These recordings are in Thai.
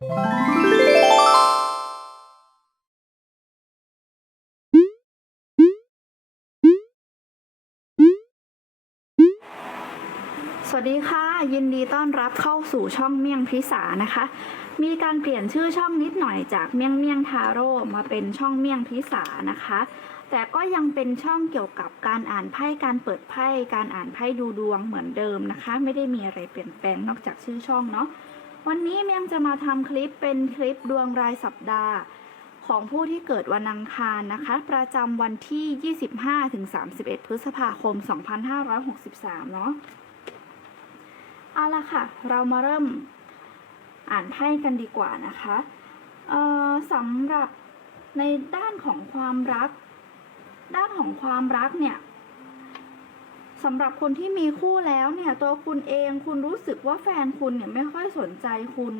สวัสดีค่ะ ยินดีต้อนรับเข้าสู่ช่องเมี่ยงพิสานะคะ มีการเปลี่ยนชื่อช่องนิดหน่อยจากเมี่ยงเมี่ยงทาโร่มาเป็นช่องเมี่ยงพิสานะคะ แต่ก็ยังเป็นช่องเกี่ยวกับการอ่านไพ่การเปิดไพ่การอ่านไพ่ดูดวงเหมือนเดิมนะคะ ไม่ได้มีอะไรเปลี่ยนแปลงนอกจากชื่อช่องเนาะ วันนี้เมี่ยงจะมาทำคลิปเป็นคลิปดวงรายสัปดาห์ ของผู้ที่เกิดวันอังคารนะคะ ประจำวันที่ 25-31 พฤษภาคม 2563 เนาะเอาละค่ะ เรามาเริ่มอ่านไพ่กันดีกว่านะคะสำหรับในด้านของความรัก ด้านของความรักเนี่ย สำหรับคนที่มีคู่แล้วเนี่ยตัวคุณเองคุณรู้สึกว่าแฟนคุณเนี่ยไม่ค่อยสนใจคุณ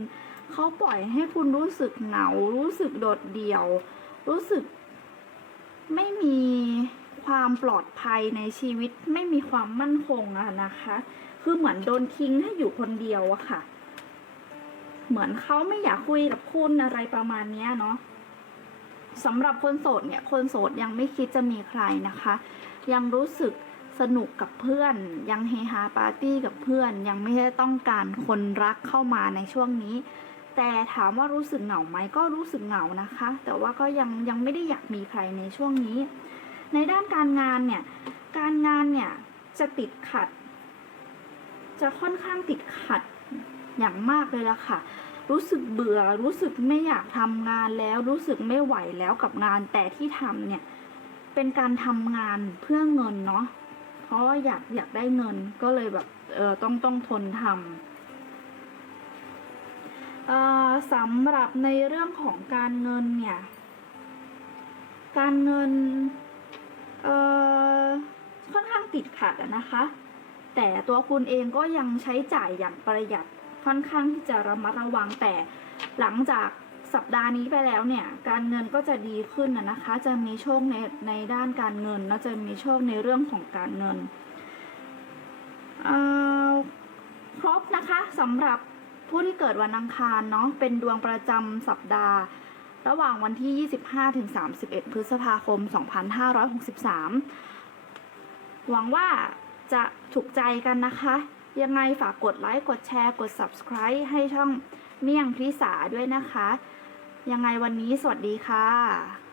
เขาปล่อยให้คุณรู้สึกเหงารู้สึกโดดเดี่ยว รู้สึกไม่มีความปลอดภัยในชีวิตไม่มีความมั่นคงอะนะคะ คือเหมือนโดนทิ้งให้อยู่คนเดียวอะค่ะ เหมือนเขาไม่อยากคุยกับคุณอะไรประมาณนี้เนาะสำหรับคนโสดเนี่ยคนโสดยังไม่คิดจะมีใครนะคะ ยังรู้สึก สนุกกับเพื่อน ยังเฮฮาปาร์ตี้กับเพื่อน ยังไม่ได้ต้องการคนรักเข้ามาในช่วงนี้ แต่ถามว่ารู้สึกเหงาไหมก็รู้สึกเหงานะคะ แต่ว่าก็ยังยังไม่ได้อยากมีใครในช่วงนี้ ในด้านการงานเนี่ยการงานเนี่ยจะติดขัด จะค่อนข้างติดขัดอย่างมากเลยละค่ะ รู้สึกเบื่อ รู้สึกไม่อยากทำงานแล้ว รู้สึกไม่ไหวแล้วกับงาน แต่ที่ทำเนี่ย เป็นการทำงานเพื่อเงินเนาะ เพราะอยากอยากได้เงินก็เลยแบบเออต้องต้องทนทำเอ่อสำหรับในเรื่องของการเงินเนี่ย การเงินเออค่อนข้างติดขัดอะนะคะ แต่ตัวคุณเองก็ยังใช้จ่ายอย่างประหยัดค่อนข้างที่จะระมัดระวังแต่หลังจาก สัปดาห์นี้ไปแล้วเนี่ยการเงินก็จะดีขึ้นนะนะคะ จะมีโชคในในด้านการเงินและจะมีโชคในเรื่องของการเงินครบนะคะสำหรับผู้ที่เกิดวันอังคารเนาะเป็นดวงประจำสัปดาห์ ระหว่างวันที่ 25-31 พฤษภาคม 2563 หวังว่าจะถูกใจกันนะคะ ยังไงฝากกดไลค์ กดแชร์ กด subscribe ให้ช่อง เมี่ยงพิสาด้วยนะคะ ยังไงวันนี้สวัสดีค่ะ